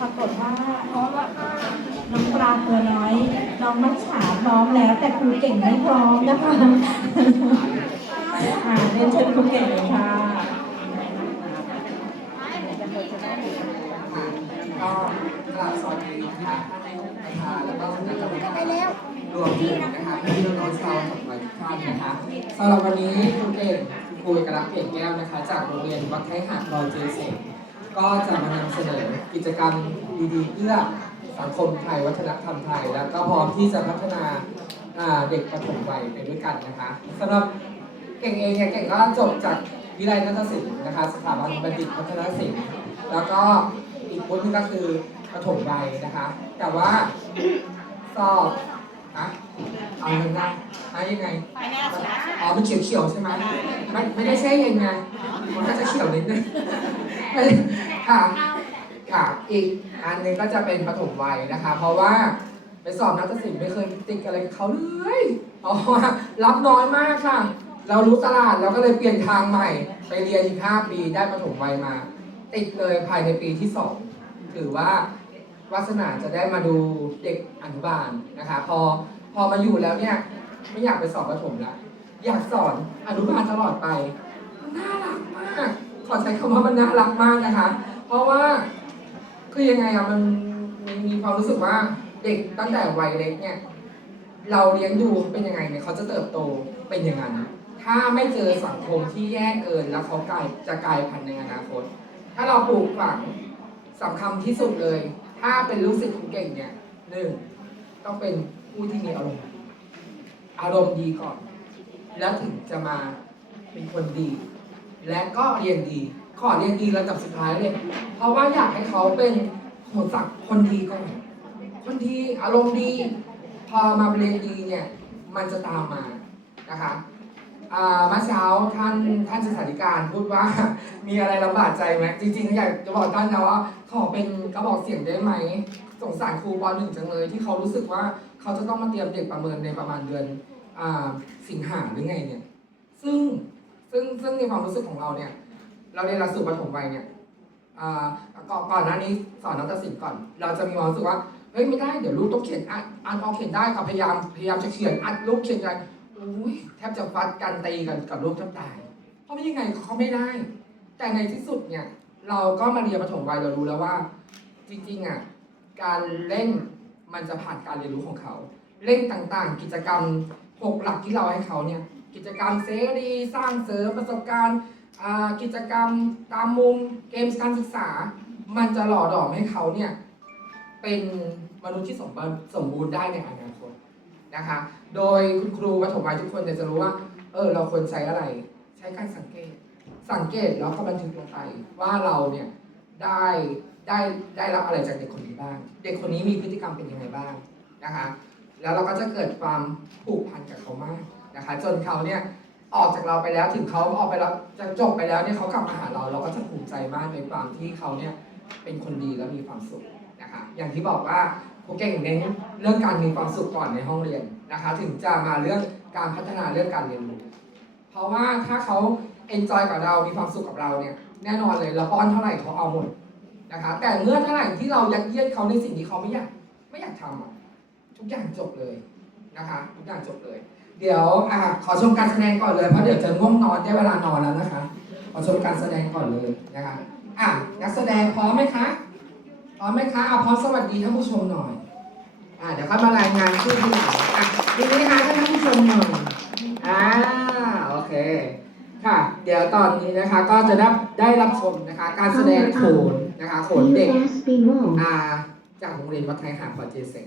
ปรากฏว่าน้องปลาตัวน้อย น้องมัชฉาพร้อมแล้ว แต่ครูเก่งไม่พร้อมนะคะอ่าเรียนเชิญครูเก่งเลยค่ะก็กราบสวัสดีนะคะท่านประธานแล้วก็คณะกรรมการรวมถึงนะคะพี่น้องๆชาวจังหวัดท่านนะคะสำหรับวันนี้ครูเก่งครูเอกลักษณ์เปลี่ยนแก้วนะคะ จากโรงเรียนวัดไทยหาดรอยเจเส กก็จะมานำเสนอกิจกรรมดีๆเพื่อสังคมไทยวัฒนธรรมไทย แล้วก็พร้อมที่จะพัฒนาอ่าเด็กประถมวัยไปด้วยกันนะคะสำหรับเก่งเองเนี่ยเก่งก็จบจากวิทยาลัยนาฏศิลป์นะคะสถาบันบัณฑิตพัฒนศิลป์แล้วก็อีกคนนึงก็คือประถมวัยนะคะ แต่ว่าสอบอะเอาเงินได้หายังไงอ๋อมันเขียวเขียวๆใช่ไหมไม่ไม่ได้แช่เย็นไงมันก็จะเขียวนิดนึง ค่ะ ค่ะ อีกอันหนึงก็จะเป็นประถมวัยนะคะ เพราะว่าไปสอบนักศิลป์ไม่เคยติดอะไรกับเขาเลย เพราะว่ารับน้อยมากค่ะ เรารู้ตลาดเราก็เลยเปลี่ยนทางใหม่ ไปเรียนอีก5ปีได้ประถมวัยมา ติดเลยภายในปีที่2ถือว่าวาสนาจะได้มาดูเด็กอนุบาลนะคะ พอพอมาอยู่แล้วเนี่ย ไม่อยากไปสอบประถมละอยากสอนอนุบาลตลอดไปนน่ารักมาก ขอใช้คำว่ามันน่ารักมากนะคะ เพราะว่าคือยังไงอะมันมันมีความรู้สึกว่าเด็กตั้งแต่วัยเล็กเนี่ย เราเลี้ยงดูเขาเป็นยังไงเนี่ยเขาจะเติบโตเป็นอย่างนั้นถ้าไม่เจอสังคมที่แย่เกินแล้วเขากลายจะกลายพันธุ์ในอนาคต ถ้าเราปลูกฝังสำคัญที่สุดเลย ถ้าเป็นลูกศิษย์ครูเก่งเนี่ยหนึ่งต้องเป็นผู้ที่มีอารมณ์ อารมณ์ดีก่อน แล้วถึงจะมาเป็นคนดี และก็เรียนดี ขอเรียนดีระดับสุดท้ายเลย เพราะว่าอยากให้เขาเป็นคนสักคนดีก่อนคนดีอารมณ์ดี พอมาเรียนดีเนี่ยมันจะตามมานะคะเมื่อเช้าท่านท่านศึกษาธิการพูดว่ามีอะไรลำบากใจไหมจริงๆอยากจะบอกท่านนะว่าขอเป็นกระบอกเสียงได้ไหมสงสารครูปหนึ่งจังเลย ที่เขารู้สึกว่าเขาจะต้องมาเตรียมเด็กประเมินในประมาณเดือนอสิงหาหรือไงเนี่ย ซึ่ง ซึ่งซึ่งในความรู้สึกของเราเนี่ย เราเรียนหลักสูตรปฐมวัยเนี่ยอ่าก่อนก่อนหน้านี้สอนนักตัดสินก่อน เราจะมีความรู้สึกว่าเฮ้ยไม่ได้เดี๋ยวลูกต้องเขียนอ่านอ่านออกเขียนได้กับพยายามพยายามจะเขียนอัดลูกเขียนกันอุ้ยแทบจะฟัดกันตีกันกับลูกแทบตายเพราะไม่ยังไงเขาไม่ได้ แต่ในที่สุดเนี่ย เราก็มาเรียนปฐมวัยเรารู้แล้วว่า จริงๆอะการเล่นมันจะผ่านการเรียนรู้ของเขา เล่นต่างๆ กิจกรรมหกหลักที่เราให้เขาเนี่ย กิจกรรมเสรีสร้างเสริมประสบการณ์กิจกรรมตามมุมเกมการศึกษา มันจะหล่อหลอมให้เขาเนี่ยเป็นมนุษย์ที่สมบูรณ์สมบูรณ์ได้ในอนาคตนะคะ โดยคุณครูปฐมวัยทุกคนจะรู้ว่า เออเราควรใช้อะไร ใช้การสังเกต สังเกตแล้วก็บันทึกลงไปว่าเราเนี่ยได้ได้ได้รับอะไรจากเด็กคนนี้บ้าง เด็กคนนี้มีพฤติกรรมเป็นยังไงบ้างนะคะ แล้วเราก็จะเกิดความผูกพันกับเขามาก นะคะจนเขาเนี่ยออกจากเราไปแล้วถึงเขาออกไปแล้วจะจบไปแล้วเนี่ยเขากลับมาหาเราเราก็จะภูมิใจมากในความที่เขาเนี่ยเป็นคนดีและมีความสุขนะคะอย่างที่บอกว่าครูเก่งเน้นเรื่องการมีความสุขก่อนในห้องเรียนนะคะ ถึงจะมาเรื่องการพัฒนาเรื่องการเรียนรู้เพราะว่าถ้าเขาเอนจอยกับเรา มีความสุขกับเราเนี่ยแน่นอนเลยเราป้อนเท่าไหร่เขาเอาหมดนะคะแต่เมื่อเท่าไหร่ที่เรายัดเยียดเขาในสิ่งที่เขาไม่อยากไม่อยากทำอะทุกอย่างจบเลยนะคะทุกอย่างจบเลย เดี๋ยวอะขอชมการแสดงก่อนเลยเพราะเดี๋ยวจะง่วงนอนได้เวลานอนแล้วนะคะ ขอชมการแสดงก่อนเลยนะคะอะนักแสดงพร้อมไหมคะพร้อมไหมคะเอาพร้อมสวัสดีท่านผู้ชมหน่อยอะเดี๋ยวค่อยมารายงานชื่อที่หลังอะดีไหมคะท่านผู้ชมหน่อยอ่าโอเคค่ะ เดี๋ยวตอนนี้นะคะก็จะได้ได้รับชมนะคะ การแสดงโขนนะคะโขนเด็ก USB more. อ่าจากโรงเรียนวัดไทยหาดพอเจเซง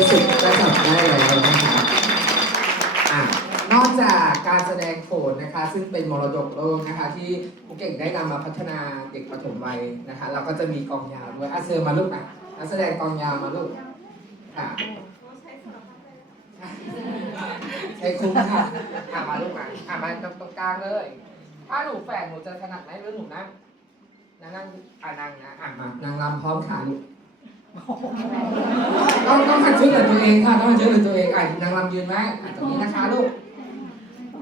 ที่สุดก็จับได้แล้วนะคะอะนอกจากการแสดงโขนนะคะ ซึ่งเป็นมรดกโลกนะคะ ที่ครูเก่งได้นำมาพัฒนาเด็กปฐมวัยนะคะ เราก็จะมีกองยาวด้วยอาเซอร์มาลูกอะนักแสดงกองยาวมาลูกค่ะใช้คุ้มค่ะอะมาลูกอะอะมาตรงตรงกลางเลย ถ้าหนูแฝงหนูจะถนัดไหมหรือหนูนั่งนั่งนั่งอะนั่งนะอะมานางรำพร้อมขาลูก ต้องต้องหัดช่วยเหลือตัวเองค่ะต้องหัดช่วยเหลือตัวเองอะนางรำยืนไหมอะตรงนี้นะคะลูก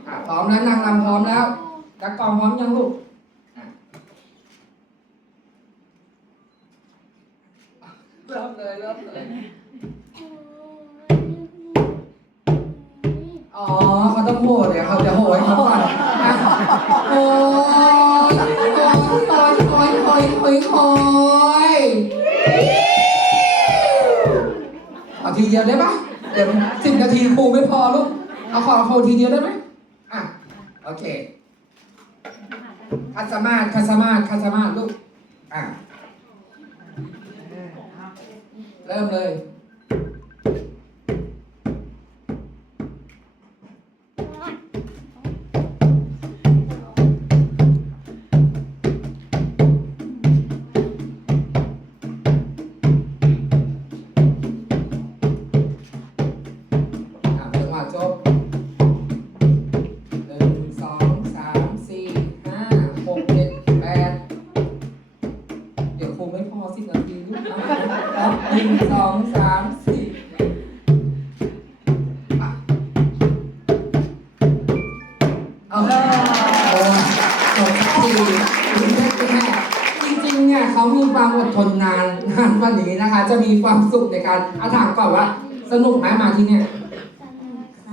อะพร้อมแล้วนางรำพร้อมแล้วนักกองพร้อมยังลูกเริ่มเลยเริ่มเลยอ๋อเขาต้องโหดเดี๋ยวเขาจะโหยเขาก่อ ทีเดียวได้ปะเดี๋ยวสิบนาทีครูไม่พอลูกเอาขอโคทีเดียวได้ไหมอะโอเคคัสมาศคัสมาศคัสมาศ มีความสุขในการเอาถามก่อนว่า สนุกไหมมาที่เนี่ย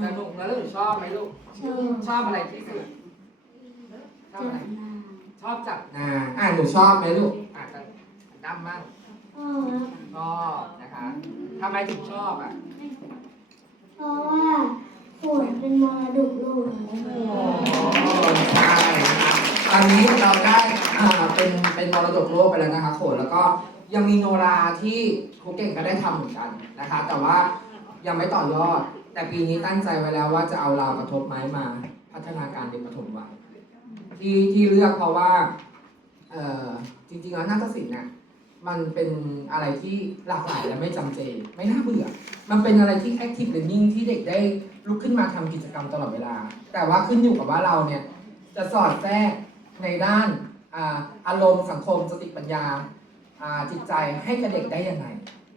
สนุกนะลูกชอบไหมลูก ชอบอะไรที่สุด ชอบอะไร ชอบจับนาอ่าหนูชอบไหมลูกอะจะดำมั่งชอบนะคะทำไมถึงชอบอะ เพราะว่าโขนเป็นมรดกโลกโอ้ใช่นะคะตอนนี้เราได้อ่าเป็นเป็นมรดกโลกไปแล้วนะคะโขนแล้วก็ ยังมีโนราที่ครูเก่งก็ได้ทำเหมือนกันนะคะ แต่ว่ายังไม่ต่อยอด แต่ปีนี้ตั้งใจไว้แล้วว่าจะเอาราวกระทบไม้มา พัฒนาการเด็กประถมวัยที่ที่เลือกเพราะว่าเออจริงๆแล้วนาฏศิลป์เนี่ยมันเป็นอะไรที่หลากหลายและไม่จำเจ ไม่น่าเบื่อ มันเป็นอะไรที่ active learning ที่เด็กได้ลุกขึ้นมาทำกิจกรรมตลอดเวลา แต่ว่าขึ้นอยู่กับว่าเราเนี่ยจะสอดแทรกในด้านอาอารมณ์สังคมสติปัญญา จิตใจให้กับเด็กได้ยังไง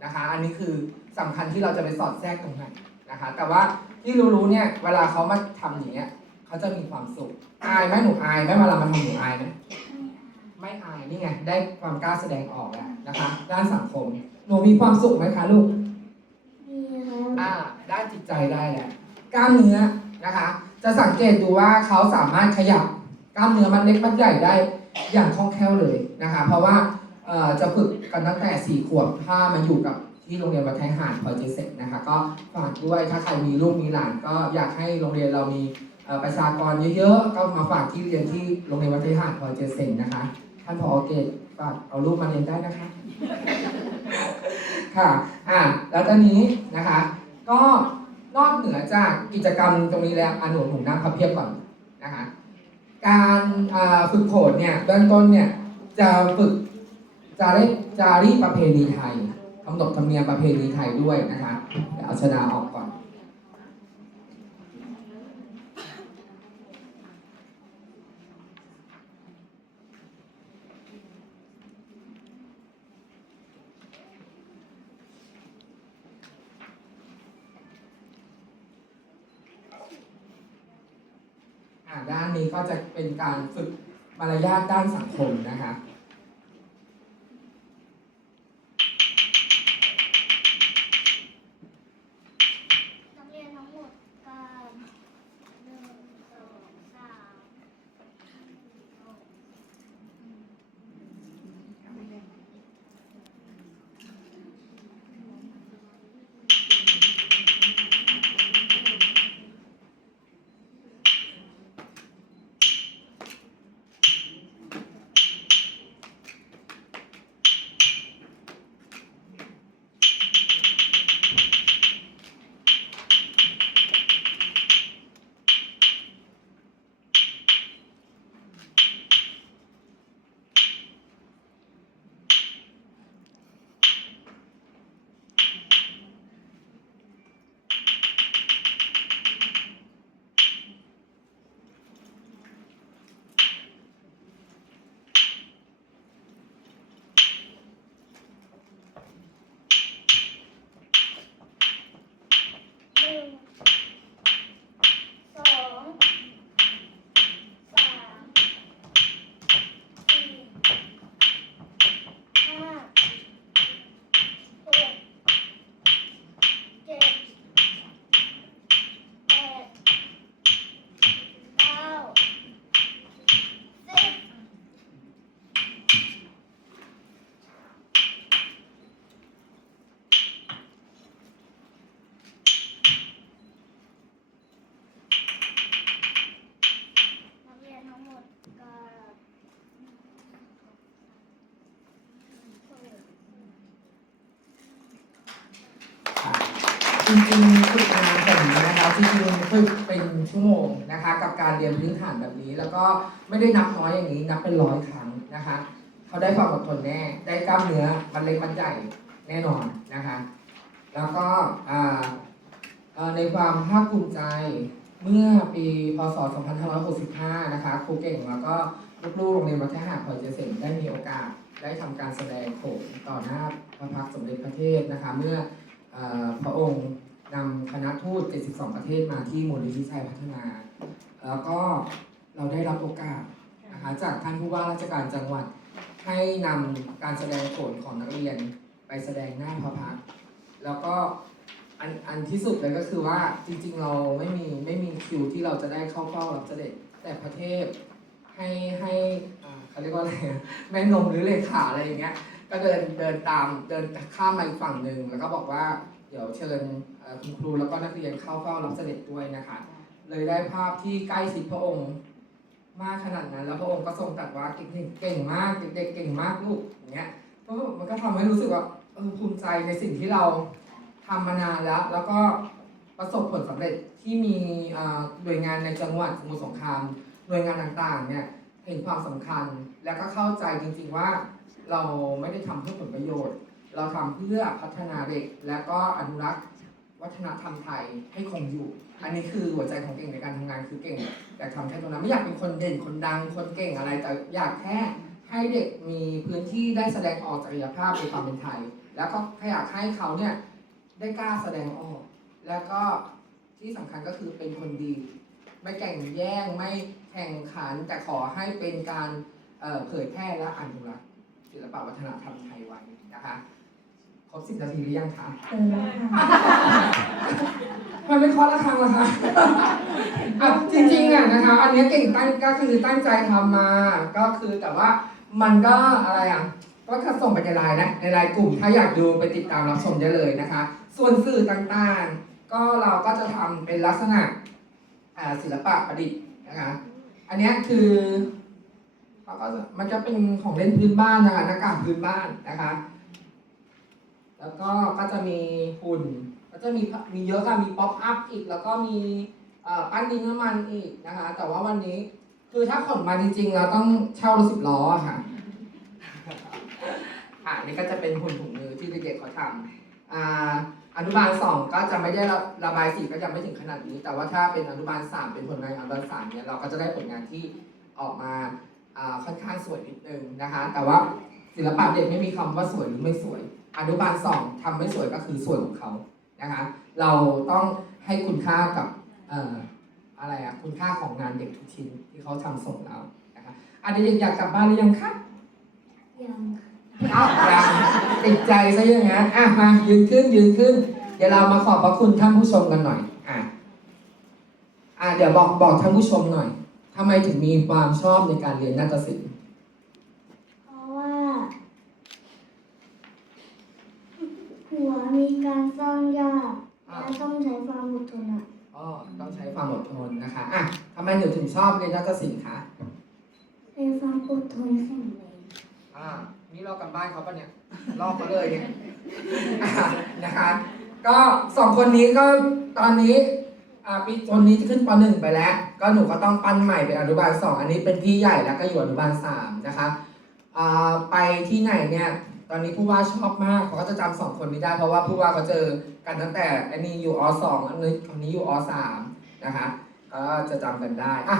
นะคะ อันนี้คือสำคัญที่เราจะไปสอดแทรกตรงไหนนะคะ แต่ว่าที่รู้ๆเนี่ยเวลาเขามาทำอย่างเงี้ยเขาจะมีความสุขอายไหมหนูอายไหมเวลามาทำหนูอายไหมไม่อายนี่ไงได้ความกล้าแสดงออกแล้วนะคะ ด้านสังคมหนูมีความสุขไหมคะลูกมีครับอ่าด้านจิตใจได้แหละกล้ามเนื้อนะคะ จะสังเกตดูว่าเขาสามารถขยับกล้ามเนื้อมันเล็กมันใหญ่ได้อย่างคล่องแคล่วเลยนะคะ เพราะว่าเอ่อ จะฝึกกันตั้งแต่สี่ขวบถ้ามาอยู่กับที่โรงเรียนวัดไทยหาดพอเจเสร็จนะคะก็ฝากด้วยถ้าใครมีลูกมีหลานก็อยากให้โรงเรียนเรามีประชากรเยอะๆ ก็มาฝากที่เรียนที่โรงเรียนวัดไทยหาดพอเจเสร็จนะคะท่านผอเกตฝากเอาลูกมาเรียนได้นะคะค่ะอ่าแล้วตอนนี้นะคะ ก็นอกเหนือจากกิจกรรมตรงนี้แล้วอะหนูหนูนั่งพับเพียบก่อนนะคะการฝึกโขนเนี่ยเบื้องต้นเนี่ยจะฝึก จารีจารีประเพณีไทยกำหนดธรรมเนียมประเพณีไทยด้วยนะคะเดี๋ยวเอาชนะออกก่อนด้านนี้ก็จะเป็นการฝึกมารยาทด้านสังคมนะคะ ชั่วโมงนะคะ กับการเรียนพื้นฐานแบบนี้ แล้วก็ไม่ได้นับน้อยอย่างนี้ นับเป็นร้อยครั้งนะคะ เขาได้ความอดทนแน่ ได้กล้ามเนื้อมันเล็กมันใหญ่แน่นอนนะคะ แล้วก็ในความภาคภูมิใจเมื่อปีพศ 2565 นะคะครูเก่งแล้วก็ลูกๆโรงเรียนวัฒนหาพลอยเจเสมได้มีโอกาสได้ทำการแสดงโขนต่อหน้าพระพักสมเด็จพระเทพนะคะ เมื่ออพระองค์ นำคณะทูต 72 ประเทศมาที่มูลนิธิชัยพัฒนา แล้วก็เราได้รับโอกาสนะคะจากท่านผู้ว่าราชการจังหวัดให้นำการแสดงโขนของนักเรียนไปแสดงหน้าพระพักแล้วก็อันอันที่สุดเลยก็คือว่าจริงๆเราไม่มีไม่มีคิวที่เราจะได้เข้าเฝ้ารับเสด็จแต่พระเทพให้ให้เขาเรียกว่าอะไรแม่นมหรือเลขาอะไรอย่างเงี้ยก็เดินเดินตามเดินข้ามมาอีกฝั่งหนึ่งแล้วก็บอกว่าเดี๋ยวเชิญ คุณครูแล้วก็นักเรียนเข้าเฝ้ารับเสด็จด้วยนะคะ เลยได้ภาพที่ใกล้ชิดพระองค์มากขนาดนั้น แล้วพระองค์ก็ทรงตรัสว่าเก่งเก่งมากเด็กๆเก่งมากลูกอย่างเงี้ยก็มันก็ทำให้รู้สึกว่าเออภูมิใจในสิ่งที่เราทำมานานแล้ว แล้วก็ประสบผลสำเร็จที่มีอ่าหน่วยงานในจังหวัดสมุทรสงครามหน่วยงานต่างๆเนี่ยเห็นความสำคัญและก็เข้าใจจริง ๆว่าเราไม่ได้ทำเพื่อผลประโยชน์ เราทำเพื่อพัฒนาเด็กและก็อนุรักษ์ วัฒนธรรมไทยให้คงอยู่ อันนี้คือหัวใจของเก่งในการทำงานคือเก่งอยากทำแค่ตรงนั้นไม่อยากเป็นคนเด่นคนดังคนเก่งอะไร แต่อยากแค่ให้เด็กมีพื้นที่ได้แสดงออกศักยภาพในความเป็นไทย แล้วก็อยากให้เขาเนี่ยได้กล้าแสดงออก แล้วก็ที่สำคัญก็คือเป็นคนดี ไม่แข่งแย่งไม่แข่งขันแต่ขอให้เป็นการเผยแพร่และอนุรักษ์ศิลปวัฒนธรรมไทยไว้นะคะ ครบสิบนาทีหรือยังคะเออแล้วค่ะมันไม่เคาะระฆังเหรอคะอะจริงๆอะนะคะ อันเนี้ยเก่งตั้งก็คือตั้งใจทำมา ก็คือแต่ว่ามันก็อะไรอะ ก็จะส่งไปในไลน์นะ ในไลน์กลุ่ม ถ้าอยากดูไปติดตามรับชมได้เลยนะคะ ส่วนสื่อต่างๆ ก็เราก็จะทำเป็นลักษณะอ่าศิลปะประดิษฐ์นะคะ อันเนี้ยคือเขาก็จะมันจะเป็นของเล่นพื้นบ้านนะคะหน้ากากพื้นบ้านนะคะ แล้วก็ก็จะมีหุ่น ก็จะมีมีเยอะค่ะ มีป๊อปอัพอีก แล้วก็มีปั้นดินน้ำมันอีกนะคะ แต่ว่าวันนี้คือถ้าขนมาจริงๆเราต้องเช่ารถสิบล้อค่ะอะนี่ก็จะเป็นหุ่นถุงมือที่เด็กๆเขาทำอ่าอนุบาลสองก็จะไม่ได้ระบายสีก็จะไม่ถึงขนาดนี้ แต่ว่าถ้าเป็นอนุบาลสามเป็นผลงานอนุบาลสามเนี่ยเราก็จะได้ผลงานที่ออกมาอ่าค่อนข้างสวยนิดนึงนะคะ แต่ว่าศิลปะเด็กไม่มีคำว่าสวยหรือไม่สวย อนุบาลสองทำไม่สวยก็คือสวยของเขานะคะ เราต้องให้คุณค่ากับเอ่ออะไรอะคุณค่าของงานเด็กทุกชิ้นที่เขาทำส่งเรานะคะอันนี้อยากกลับบ้านหรือยังคะยังค่ะอ้าวยังติดใจซะอย่างนั้นอะมายืนขึ้นยืนขึ้น เดี๋ยวเรามาขอบพระคุณท่านผู้ชมกันหน่อยอะอะเดี๋ยวบอกบอกท่านผู้ชมหน่อยทำไมถึงมีความชอบในการเรียนนาฏศิลป์ เพราะว่า หัว มีการสร้างยากอะและต้องใช้ความอดทนอะอ๋อต้องใช้ความอดทนนะคะอะทำไมหนูถึงชอบเรียนนาฏศิลป์คะใช้ความอดทนแข็งแรงอ่านี่ลอกกันบ้านเขาปะเนี่ยลอกเขาเลยเนี่ยอ่านะคะ ก็สองคนนี้ก็ตอนนี้อ่าปีคนนี้จะขึ้นปหนึ่งไปแล้ว ก็หนูก็ต้องปั้นใหม่เป็นอนุบาลสองอันนี้เป็นพี่ใหญ่แล้วก็อยู่อนุบาลสามนะคะอ่าไปที่ไหนเนี่ย ตอนนี้ผู้ว่าชอบมากเขาก็จะจำสองคนนี้ได้ เพราะว่าผู้ว่าเขาเจอกันตั้งแต่อันนี้อยู่อสองอันนี้คนนี้อยู่อสามนะคะ ก็จะจำกันได้อะ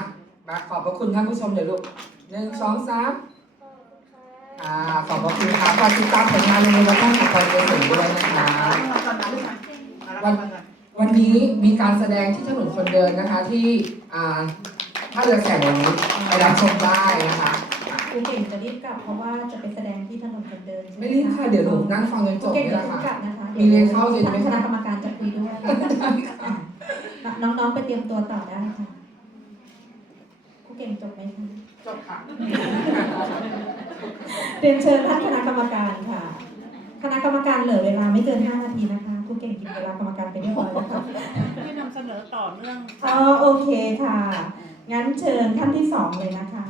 มาขอบพระคุณท่านผู้ชมเดี๋ยวลูกหนึ่งสองสามค่ะขอบพระคุณค่ะฝากติดตามผลงานโรงเรียนวัดท่าสาครเกษตรด้วยนะคะวันวันนี้มีการแสดงที่ถนนคนเดินนะคะที่อ่าท่าเรือแสงวันนี้ไปรับชมได้นะคะอะ ครูเก่งจะรีบกลับเพราะว่าจะไปแสดงที่ถนนคนเดินใช่หไม่รีบค่ะ เดี๋ยวหนูนั่งฟังจนคจรูบเก่งนี่แหจะละรีบค่ะ กลับนะคะมีเรียนเข้าเย็นไหมทางคะคณะกรรมการจะคุยด้วยอะน้องๆไปเตรียมตัวต่อได้ค่ะครูเก่งจบไหมคะจบค่ะ เรียนเชิญท่านคณะกรรมการค่ะ คณะกรรมการเหลือเวลาไม่เกิน5นาทีนะคะครูเก่งกินเวลากรรมการไปเรียบร้อยแล้วค่ะ ที่นำเสนอต่อเนื่อง อ๋อโอเคค่ะ งั้นเชิญท่านที่สองเลยนะคะ